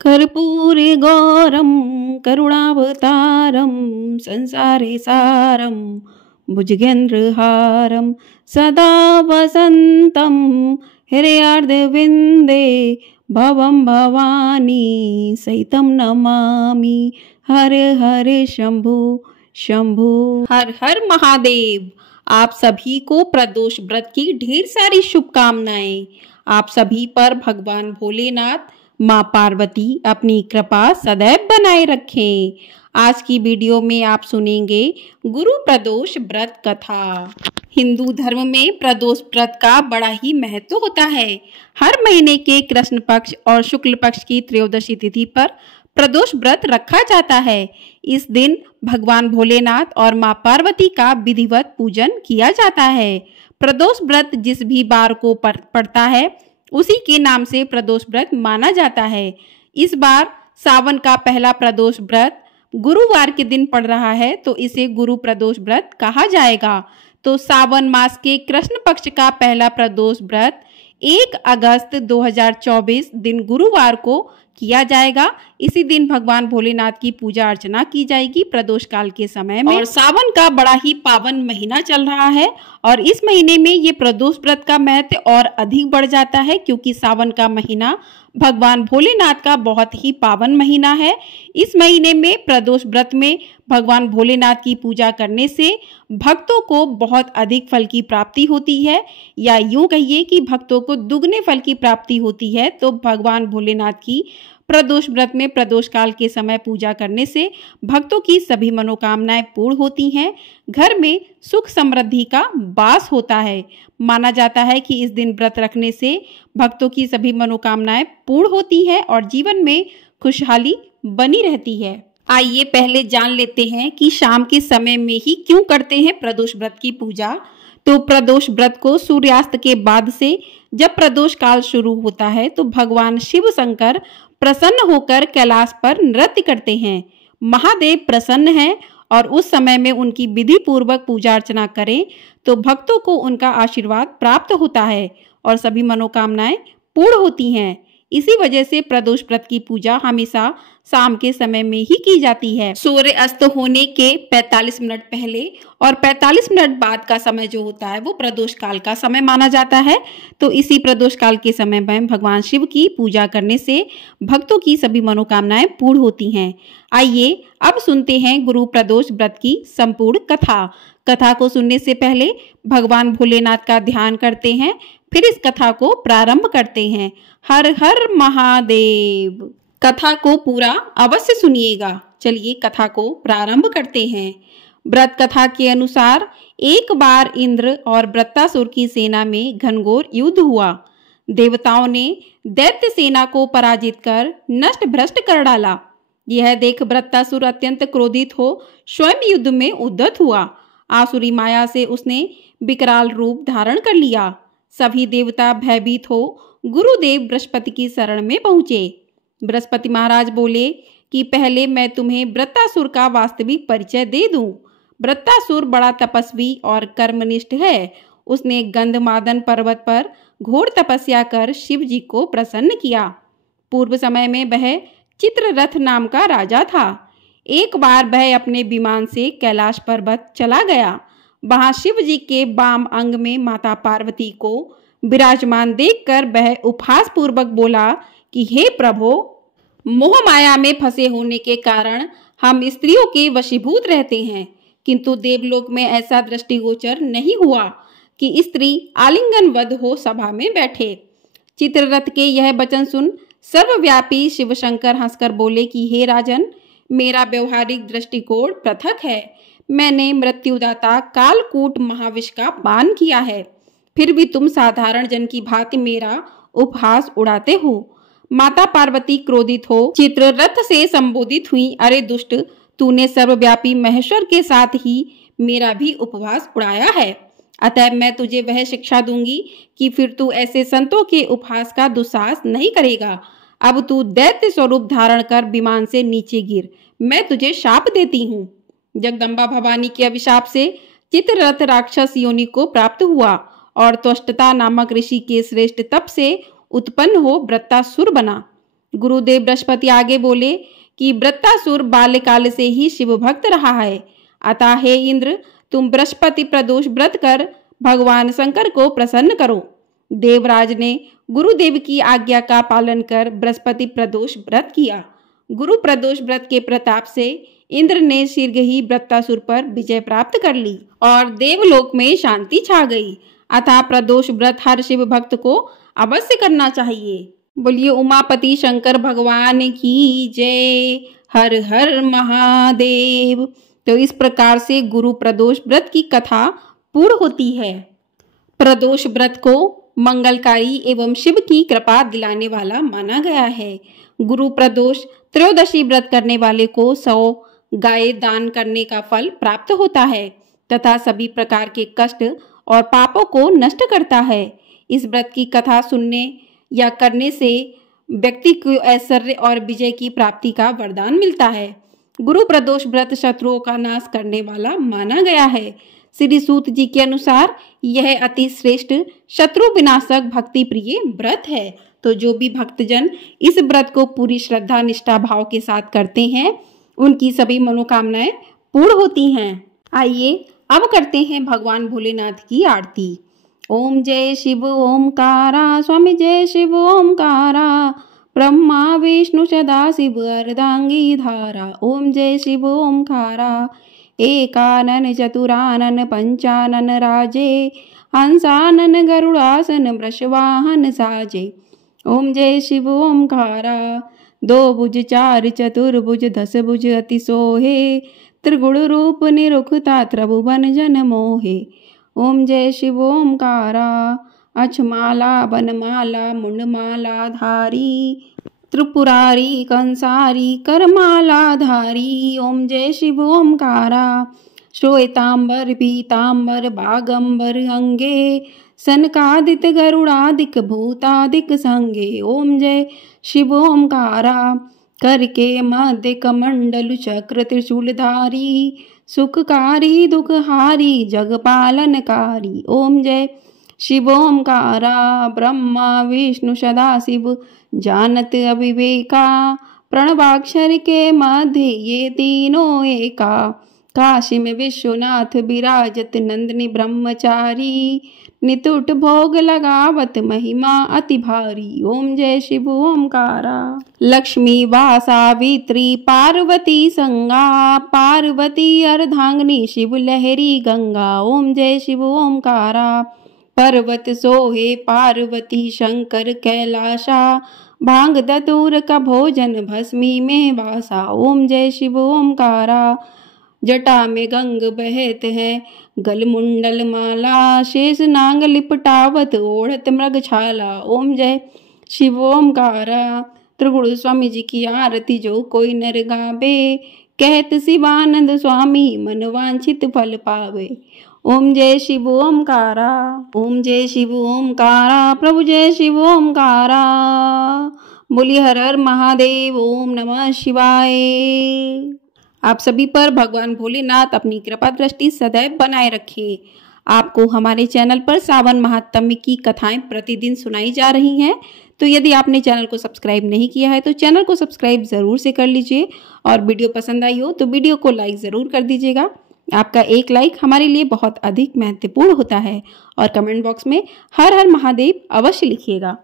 कर्पूरे गौरम करुणावतारम संसारे सारम भुजगेन्द्रहारम सदा वसंतम हृदयार्धविंदे भवम भवानी सहितम नमामि। हर हर शंभु शंभु। हर हर महादेव। आप सभी को प्रदोष व्रत की ढेर सारी शुभकामनाएं। आप सभी पर भगवान भोलेनाथ माँ पार्वती अपनी कृपा सदैव बनाए रखें। आज की वीडियो में आप सुनेंगे गुरु प्रदोष व्रत कथा। हिंदू धर्म में प्रदोष व्रत का बड़ा ही महत्व होता है। हर महीने के कृष्ण पक्ष और शुक्ल पक्ष की त्रयोदशी तिथि पर प्रदोष व्रत रखा जाता है। इस दिन भगवान भोलेनाथ और माँ पार्वती का विधिवत पूजन किया जाता है। प्रदोष व्रत जिस भी बार को पड़ता है उसी के नाम से प्रदोष व्रत माना जाता है। इस बार सावन का पहला प्रदोष व्रत गुरुवार के दिन पड़ रहा है तो इसे गुरु प्रदोष व्रत कहा जाएगा। तो सावन मास के कृष्ण पक्ष का पहला प्रदोष व्रत 1 अगस्त 2024 दिन गुरुवार को किया जाएगा। इसी दिन भगवान भोलेनाथ की पूजा अर्चना की जाएगी प्रदोष काल के समय में। और सावन का बड़ा ही पावन महीना चल रहा है और इस महीने में ये प्रदोष व्रत का महत्व और अधिक बढ़ जाता है क्योंकि सावन का महीना भगवान भोलेनाथ का बहुत ही पावन महीना है। इस महीने में प्रदोष व्रत में भगवान भोलेनाथ की पूजा करने से भक्तों को बहुत अधिक फल की प्राप्ति होती है, या यूं कहिए कि भक्तों को दुगने फल की प्राप्ति होती है। तो भगवान भोलेनाथ की प्रदोष व्रत में प्रदोष काल के समय पूजा करने से भक्तों की सभी मनोकामनाएं पूर्ण होती हैं। घर में सुख समृद्धि का वास होता है। माना जाता है कि इस दिन व्रत रखने से भक्तों की सभी मनोकामनाएं पूर्ण होती हैं और जीवन में खुशहाली बनी रहती है। आइए पहले जान लेते हैं कि शाम के समय में ही क्यों करते हैं प्रदोष व्रत की पूजा। तो प्रदोष व्रत को सूर्यास्त के बाद से जब प्रदोष काल शुरू होता है तो भगवान शिव शंकर प्रसन्न होकर कैलाश पर नृत्य करते हैं। महादेव प्रसन्न हैं और उस समय में उनकी विधि पूर्वक पूजा अर्चना करें तो भक्तों को उनका आशीर्वाद प्राप्त होता है और सभी मनोकामनाएं पूर्ण होती हैं। इसी वजह से प्रदोष व्रत की पूजा हमेशा शाम के समय में ही की जाती है। सूर्य अस्त होने के 45 मिनट पहले और 45 मिनट बाद का समय जो होता है वो प्रदोष काल का समय माना जाता है। तो इसी प्रदोष काल के समय में भगवान शिव की पूजा करने से भक्तों की सभी मनोकामनाएं पूर्ण होती हैं। आइए अब सुनते हैं गुरु प्रदोष व्रत की संपूर्ण कथा। कथा को सुनने से पहले भगवान भोलेनाथ का ध्यान करते हैं, फिर इस कथा को प्रारंभ करते हैं। हर हर महादेव। कथा को पूरा अवश्य सुनिएगा। चलिए कथा को प्रारंभ करते हैं। व्रत कथा के अनुसार एक बार इंद्र और वृत्तासुर की सेना में घनघोर युद्ध हुआ। देवताओं ने दैत्य सेना को पराजित कर नष्ट भ्रष्ट कर डाला। यह देख वृत्तासुर अत्यंत क्रोधित हो स्वयं युद्ध में उद्यत हुआ। आसुरी माया से उसने विकराल रूप धारण कर लिया। सभी देवता भयभीत हो गुरुदेव बृहस्पति की शरण में पहुंचे। बृहस्पति महाराज बोले कि पहले मैं तुम्हें वृत्तासुर का वास्तविक परिचय दे दूं। वृत्तासुर बड़ा तपस्वी और कर्मनिष्ठ है। उसने गंधमादन पर्वत पर घोर तपस्या कर शिव जी को प्रसन्न किया। पूर्व समय में वह चित्ररथ नाम का राजा था। एक बार वह अपने विमान से कैलाश पर्वत चला गया। वहां शिव जी के वाम अंग में माता पार्वती को विराजमान देखकर वह उपहास पूर्वक बोला कि हे प्रभो, मोह माया में फंसे होने के कारण हम स्त्रियों के वशीभूत रहते हैं, किंतु देवलोक में ऐसा दृष्टिगोचर नहीं हुआ कि स्त्री आलिंगनबद्ध हो सभा में बैठे। चित्ररथ के यह वचन सुन सर्वव्यापी शिवशंकर हंसकर बोले कि हे राजन, मेरा व्यवहारिक दृष्टिकोण पृथक है। मैंने मृत्युदाता कालकूट महाविष का पान किया है, फिर भी तुम साधारण जन की भांति मेरा उपहास उड़ाते हो। माता पार्वती क्रोधित हो चित्ररथ से संबोधित हुई, अरे दुष्ट, तूने सर्वव्यापी महेश्वर के साथ ही मेरा भी उपहास उड़ाया है। अतः मैं तुझे वह शिक्षा दूंगी कि फिर तू ऐसे संतों के उपहास का दुस्साहस नहीं करेगा। अब तू दैत्य स्वरूप धारण कर विमान से नीचे गिर, मैं तुझे शाप देती हूँ। जगदम्बा भवानी के अभिशाप से चित्ररथ राक्षस योनि को प्राप्त हुआ और त्वष्टता नामक ऋषि के श्रेष्ठ तप से उत्पन्न हो वृत्तासुर बना। गुरुदेव बृहस्पति आगे बोले कि वृत्तासुर बाल्यकाल से ही शिव भक्त रहा है, अतः हे इंद्र, तुम बृहस्पति प्रदोष व्रत कर भगवान शंकर को प्रसन्न करो। देवराज ने गुरुदेव की आज्ञा का पालन कर बृहस्पति प्रदोष व्रत किया। गुरु प्रदोष व्रत के प्रताप से इंद्र ने शीघ्र ही वृत्तासुर पर विजय प्राप्त कर ली और देवलोक में शांति छा गई। अतः प्रदोष व्रत हर शिव भक्त को अवश्य करना चाहिए। बोलिए उमापति शंकर भगवान की जय। हर हर महादेव। तो इस प्रकार से गुरु प्रदोष व्रत की कथा पूर्ण होती है। प्रदोष व्रत को मंगलकारी एवं शिव की कृपा दिलाने वाला माना गया है। गुरु प्रदोष त्रयोदशी व्रत करने वाले को 100 गाय दान करने का फल प्राप्त होता है तथा सभी प्रकार के कष्ट और पापों को नष्ट करता है। इस व्रत की कथा सुनने या करने से व्यक्ति को ऐश्वर्य और विजय की प्राप्ति का वरदान मिलता है। गुरु प्रदोष व्रत शत्रुओं का नाश करने वाला माना गया है। श्री सूत जी के अनुसार यह अति श्रेष्ठ शत्रु विनाशक भक्ति प्रिय व्रत है। तो जो भी भक्तजन इस व्रत को पूरी श्रद्धा निष्ठा भाव के साथ करते हैं उनकी सभी मनोकामनाएं पूर्ण होती हैं। आइए अब करते हैं भगवान भोलेनाथ की आरती। ओम जय शिव ओमकारा, स्वामी जय शिव ओमकारा, ब्रह्मा विष्णु सदा शिव अर्धांगी धारा। ओम जय शिव ओमकारा, एकानन चतुरानन पंचानन राजे, हंसानन गरुड़ासन वृषवाहन साजे। ओम जय शिव ओमकारा, 2 भुज 4 चतुर्भुज 10 भुज अति सोहे, त्रिगुण रूप निरुखता त्रिभुवन जन मोहे। ओम जय शिव ओमकारा, अक्षमाला वनमाला मुंडमाला धारी, त्रिपुरारी कंसारी करमाला धारी। ओम जय शिव ओमकारा, श्वेतांबर पीतांबर बागंबर अंगे, सनकादिक गरुड़ादिक भूतादिक संगे। ओम जय शिव ओमकारा, करके मध्य कमंडल चक्र त्रिशूलधारी, सुखकारी दुखहारी जगपालनकारी। ओम जय शिव ओमकारा, ब्रह्मा विष्णु सदा शिव जानत अविवेका, प्रणवाक्षर के मध्य ये तीनों एका। काशी में विश्वनाथ विराजत नंदनी ब्रह्मचारी, नितुट भोग लगावत महिमा अति भारी। ओम जय शिव ओमकारा, लक्ष्मी वा सावित्री पार्वती संगा, पार्वती अर्धांगिनी शिव लहरी गंगा। ओम जय शिव ओमकारा, पर्वत सोहे पार्वती शंकर कैलाशा, भांग धतूर का भोजन भस्मी में वासा। ओम जय शिव ओमकारा, जटा में गंग बहत है गल मुंडल माला, शेष नांग लिपटावत ओढ़त मृग छाला। ओम जय शिव ओमकारा, त्रिगुण स्वामी जी की आरती जो कोई नर गावे, कहत शिवानंद स्वामी मन वांछित फल पावे। ओम जय शिव ओमकारा, ओम जय शिव ओमकारा, प्रभु जय शिव ओमकारा। बोलिए हर हर महादेव। ओम नमः शिवाय। आप सभी पर भगवान भोलेनाथ अपनी कृपा दृष्टि सदैव बनाए रखे। आपको हमारे चैनल पर सावन महात्म्य की कथाएं प्रतिदिन सुनाई जा रही हैं। तो यदि आपने चैनल को सब्सक्राइब नहीं किया है तो चैनल को सब्सक्राइब जरूर से कर लीजिए और वीडियो पसंद आई हो तो वीडियो को लाइक ज़रूर कर दीजिएगा। आपका एक लाइक हमारे लिए बहुत अधिक महत्वपूर्ण होता है और कमेंट बॉक्स में हर हर महादेव अवश्य लिखिएगा।